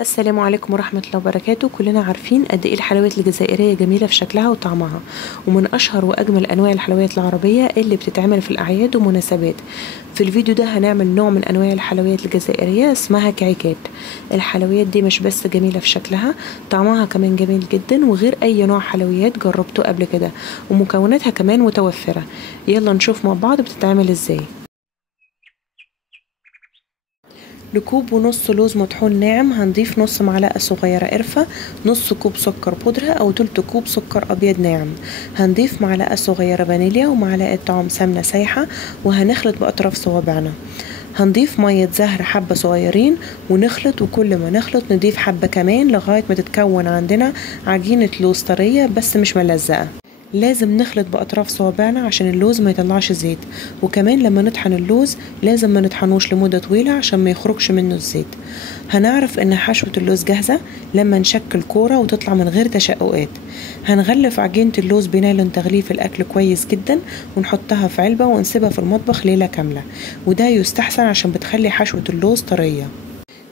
السلام عليكم ورحمة الله وبركاته. كلنا عارفين قد ايه الحلويات الجزائرية جميلة في شكلها وطعمها، ومن اشهر واجمل انواع الحلويات العربية اللي بتتعمل في الاعياد ومناسبات. في الفيديو ده هنعمل نوع من انواع الحلويات الجزائرية اسمها كعكات. الحلويات دي مش بس جميلة في شكلها، طعمها كمان جميل جدا وغير اي نوع حلويات جربته قبل كده، ومكوناتها كمان متوفرة. يلا نشوف مع بعض بتتعمل ازاي. لكوب ونص لوز مطحون ناعم هنضيف نص معلقة صغيرة قرفة، نص كوب سكر بودرة أو تلت كوب سكر أبيض ناعم. هنضيف معلقة صغيرة فانيليا ومعلقة طعم سمنة سايحة، وهنخلط بأطراف صوابعنا. هنضيف مية زهر حبة صغيرين ونخلط، وكل ما نخلط نضيف حبة كمان لغاية ما تتكون عندنا عجينة لوز طرية بس مش ملزقة. لازم نخلط بأطراف صوابعنا عشان اللوز ما يطلعش زيت، وكمان لما نطحن اللوز لازم ما نطحنوش لمدة طويلة عشان ما يخرجش منه الزيت. هنعرف ان حشوة اللوز جاهزة لما نشكل كورة وتطلع من غير تشققات. هنغلف عجينة اللوز بنايلون تغليف الأكل كويس جدا، ونحطها في علبة ونسيبها في المطبخ ليلة كاملة، وده يستحسن عشان بتخلي حشوة اللوز طرية.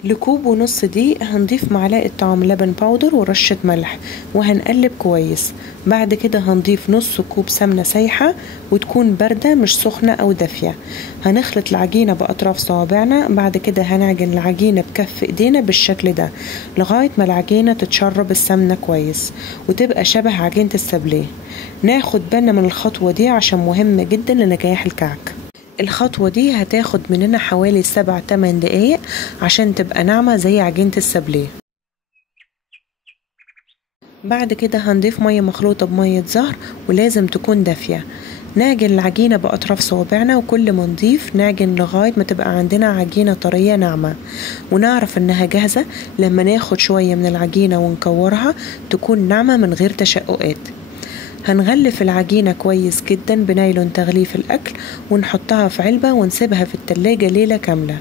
لكوب ونص دقيق هنضيف معلقة طعم لبن باودر ورشة ملح، وهنقلب كويس. بعد كده هنضيف نص كوب سمنة سايحة وتكون باردة مش سخنة أو دافية. هنخلط العجينة بأطراف صوابعنا، بعد كده هنعجن العجينة بكف ايدينا بالشكل ده لغاية ما العجينة تتشرب السمنة كويس وتبقى شبه عجينة السابليه. ناخد بالنا من الخطوة دي عشان مهمة جدا لنجاح الكعك. الخطوة دي هتاخد مننا حوالي 7-8 دقايق عشان تبقى ناعمة زي عجينة السابليه. بعد كده هنضيف مية مخلوطة بمية زهر ولازم تكون دافية. نعجن العجينة بأطراف صوابعنا، وكل ما نضيف نعجن لغاية ما تبقى عندنا عجينة طرية ناعمة. ونعرف انها جاهزة لما ناخد شوية من العجينة ونكورها تكون ناعمة من غير تشققات. هنغلف العجينة كويس جدا بنايلون تغليف الأكل، ونحطها في علبة ونسيبها في التلاجة ليلة كاملة.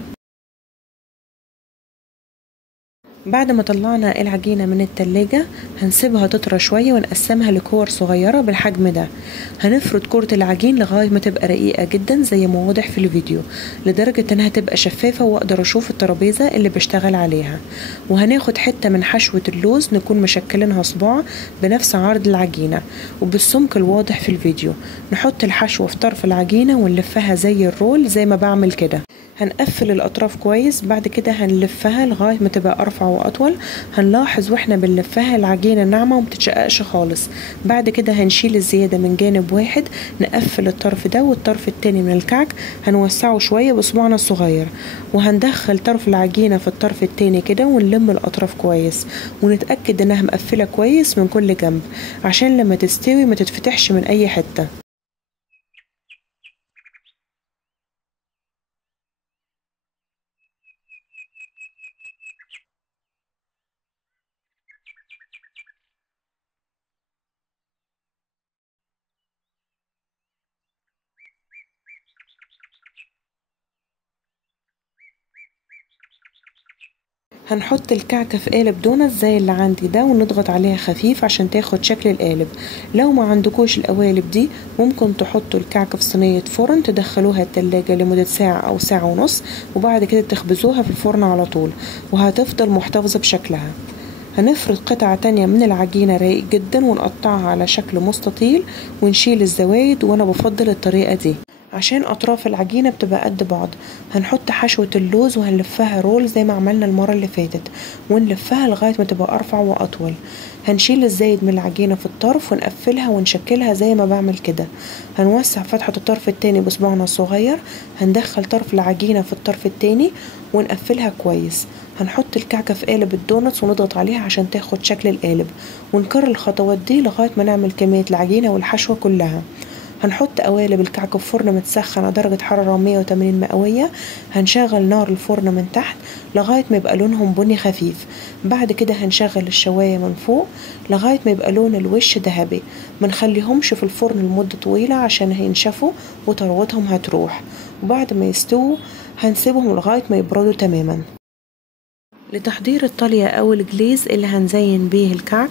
بعد ما طلعنا العجينة من التلاجة هنسيبها تطرى شوية ونقسمها لكور صغيرة بالحجم ده. هنفرد كرة العجين لغاية ما تبقى رقيقة جدا زي ما واضح في الفيديو، لدرجة انها تبقى شفافة واقدر اشوف الترابيزة اللي بشتغل عليها. وهناخد حتة من حشوة اللوز نكون مشكلينها صباع بنفس عرض العجينة وبالسمك الواضح في الفيديو. نحط الحشوة في طرف العجينة ونلفها زي الرول زي ما بعمل كده. هنقفل الأطراف كويس، بعد كده هنلفها لغاية ما تبقى أرفع وأطول. هنلاحظ واحنا بنلفها العجينة ناعمة ومتتشققش خالص. بعد كده هنشيل الزيادة من جانب واحد، نقفل الطرف ده والطرف التاني من الكعك هنوسعه شوية بصباعنا الصغير، وهندخل طرف العجينة في الطرف التاني كده ونلم الأطراف كويس، ونتأكد انها مقفلة كويس من كل جنب عشان لما تستوي ما تتفتحش من أي حتة. هنحط الكعكة في قالب دونت زي اللي عندي ده، ونضغط عليها خفيف عشان تاخد شكل القالب. لو ما عندكوش القوالب دي ممكن تحطوا الكعكة في صينية فرن تدخلوها التلاجة لمدة ساعة أو ساعة ونص، وبعد كده تخبزوها في الفرن على طول وهتفضل محتفظة بشكلها. هنفرد قطعة تانية من العجينة رايق جدا ونقطعها على شكل مستطيل ونشيل الزوايد، وانا بفضل الطريقة دي عشان اطراف العجينة بتبقى قد بعض. هنحط حشوة اللوز وهنلفها رول زي ما عملنا المرة اللي فاتت، ونلفها لغاية ما تبقى ارفع واطول. هنشيل الزايد من العجينة في الطرف ونقفلها ونشكلها زي ما بعمل كده. هنوسع فتحة الطرف التاني بصباعنا الصغير، هندخل طرف العجينة في الطرف التاني ونقفلها كويس. هنحط الكعكة في قالب الدونتس ونضغط عليها عشان تاخد شكل القالب، ونكرر الخطوات دي لغاية ما نعمل كمية العجينة والحشوة كلها. هنحط قوالب الكعك في فرن متسخن على درجة حرارة 180 مئوية. هنشغل نار الفرن من تحت لغاية ما يبقى لونهم بني خفيف. بعد كده هنشغل الشواية من فوق لغاية ما يبقى لون الوش ذهبي. منخليهمش في الفرن لمدة طويلة عشان هينشفوا وطروتهم هتروح، وبعد ما يستووا هنسيبهم لغاية ما يبردوا تماما. لتحضير الطلية او الجليز اللي هنزين بيه الكعك،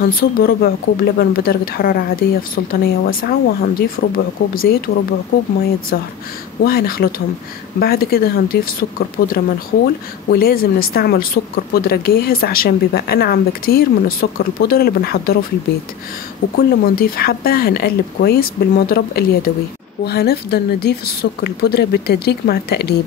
هنصب ربع كوب لبن بدرجة حرارة عادية في سلطانية واسعة، وهنضيف ربع كوب زيت وربع كوب مية زهر وهنخلطهم. بعد كده هنضيف سكر بودرة منخول، ولازم نستعمل سكر بودرة جاهز عشان بيبقى أنعم بكتير من السكر البودرة اللي بنحضره في البيت. وكل ما نضيف حبة هنقلب كويس بالمضرب اليدوي، وهنفضل نضيف السكر البودرة بالتدريج مع التقليب.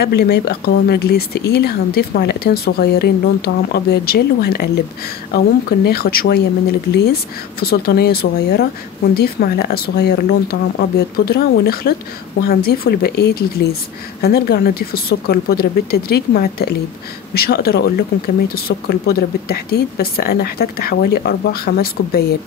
قبل ما يبقى قوام الجليز تقيل هنضيف معلقتين صغيرين لون طعام ابيض جل وهنقلب، او ممكن ناخد شوية من الجليز في سلطانية صغيرة ونضيف معلقة صغيرة لون طعام ابيض بودرة ونخلط، وهنضيفه لبقية الجليز. هنرجع نضيف السكر البودرة بالتدريج مع التقليب. مش هقدر اقول لكم كمية السكر البودرة بالتحديد، بس انا احتاجت حوالي 4-5 كوبايات.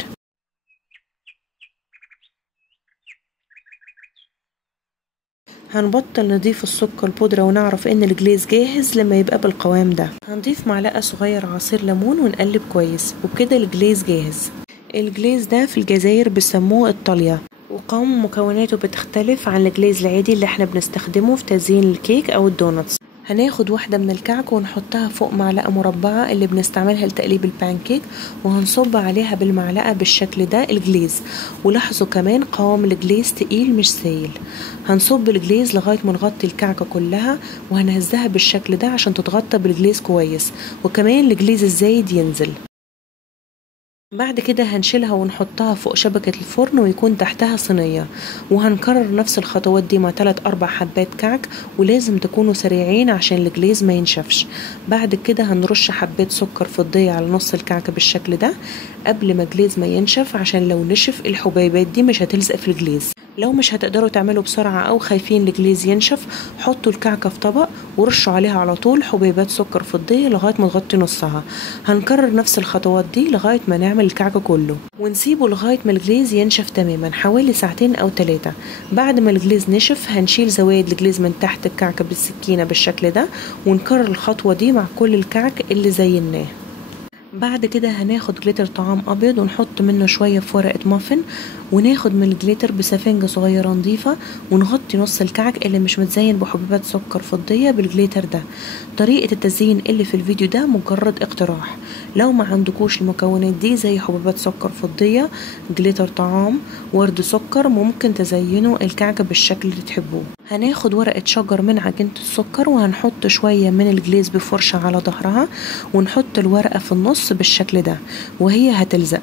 هنبطل نضيف السكر البودرة ونعرف ان الجليز جاهز لما يبقى بالقوام ده. هنضيف معلقة صغيرة عصير ليمون ونقلب كويس، وبكده الجليز جاهز. الجليز ده في الجزائر بيسموه الطلية، وقوام مكوناته بتختلف عن الجليز العادي اللي احنا بنستخدمه في تزيين الكيك او الدونتس. هناخد واحدة من الكعك ونحطها فوق معلقة مربعة اللي بنستعملها لتقليب البانكيك، وهنصب عليها بالمعلقة بالشكل ده الجليز. ولاحظوا كمان قوام الجليز تقيل مش سايل. هنصب الجليز لغاية ما نغطي الكعكة كلها، وهنهزها بالشكل ده عشان تتغطى بالجليز كويس، وكمان الجليز الزايد ينزل. بعد كده هنشيلها ونحطها فوق شبكة الفرن ويكون تحتها صينية، وهنكرر نفس الخطوات دي مع 3-4 حبات كعك، ولازم تكونوا سريعين عشان الجليز ما ينشفش. بعد كده هنرش حبات سكر فضية على نص الكعكة بالشكل ده قبل ما الجليز ما ينشف، عشان لو نشف الحبيبات دي مش هتلزق في الجليز. لو مش هتقدروا تعملوا بسرعة او خايفين الجليز ينشف، حطوا الكعكة في طبق ورشوا عليها على طول حبيبات سكر فضية لغاية ما تغطي نصها. هنكرر نفس الخطوات دي لغاية ما نعمل الكعكة كله، ونسيبه لغاية ما الجليز ينشف تماما حوالي 2 أو 3 ساعات. بعد ما الجليز نشف هنشيل زوايد الجليز من تحت الكعكة بالسكينة بالشكل ده، ونكرر الخطوة دي مع كل الكعك اللي زيناه. بعد كده هناخد جليتر طعام ابيض ونحط منه شويه في ورقه مافن، وناخد من الجليتر بسفنجه صغيره نظيفه ونغطي نص الكعك اللي مش متزين بحبوبات سكر فضيه بالجليتر ده. طريقه التزيين اللي في الفيديو ده مجرد اقتراح، لو ما عندكوش المكونات دي زي حبوبات سكر فضيه، جليتر طعام، ورد سكر، ممكن تزينوا الكعكه بالشكل اللي تحبوه. هناخد ورقة شجر من عجينة السكر وهنحط شوية من الجليز بفرشة على ظهرها، ونحط الورقة في النص بالشكل ده وهي هتلزق.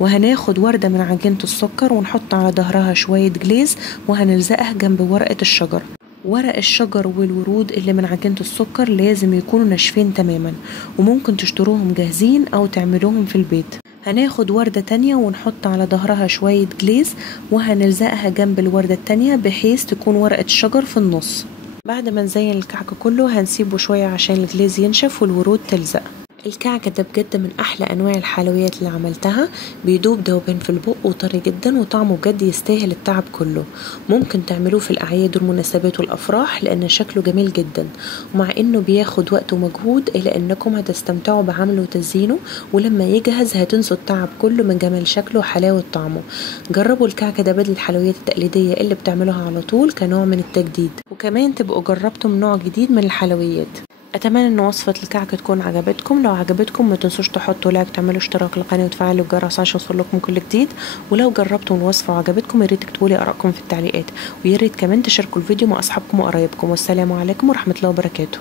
وهناخد وردة من عجينة السكر ونحط على ظهرها شوية جليز وهنلزقها جنب ورقة الشجر. ورق الشجر والورود اللي من عجينة السكر لازم يكونوا ناشفين تماما، وممكن تشتروهم جاهزين او تعملوهم في البيت. هناخد وردة تانية ونحط على ظهرها شوية جليز وهنلزقها جنب الوردة التانية بحيث تكون ورقة الشجر في النص. بعد ما نزين الكعك كله هنسيبه شوية عشان الجليز ينشف والورود تلزق. الكعك ده بجد من احلى انواع الحلويات اللي عملتها، بيدوب دوبان في البق وطري جدا وطعمه بجد يستاهل التعب كله. ممكن تعملوه في الاعياد والمناسبات والافراح لان شكله جميل جدا، ومع انه بياخد وقت ومجهود الا انكم هتستمتعوا بعمله وتزيينه، ولما يجهز هتنسوا التعب كله من جمال شكله وحلاوة طعمه. جربوا الكعك ده بدل الحلويات التقليدية اللي بتعملوها على طول كنوع من التجديد، وكمان تبقوا جربتم نوع جديد من الحلويات. اتمنى ان وصفة الكعك تكون عجبتكم. لو عجبتكم ما تنسوش تحطوا لايك، تعملوا اشتراك للقناة وتفعلوا الجرس عشان يوصلكم كل جديد. ولو جربتوا الوصفة وعجبتكم يا ريت تكتبوا لي ارائكم في التعليقات، ويا ريت كمان تشاركوا الفيديو مع اصحابكم وقرايبكم. والسلام عليكم ورحمة الله وبركاته.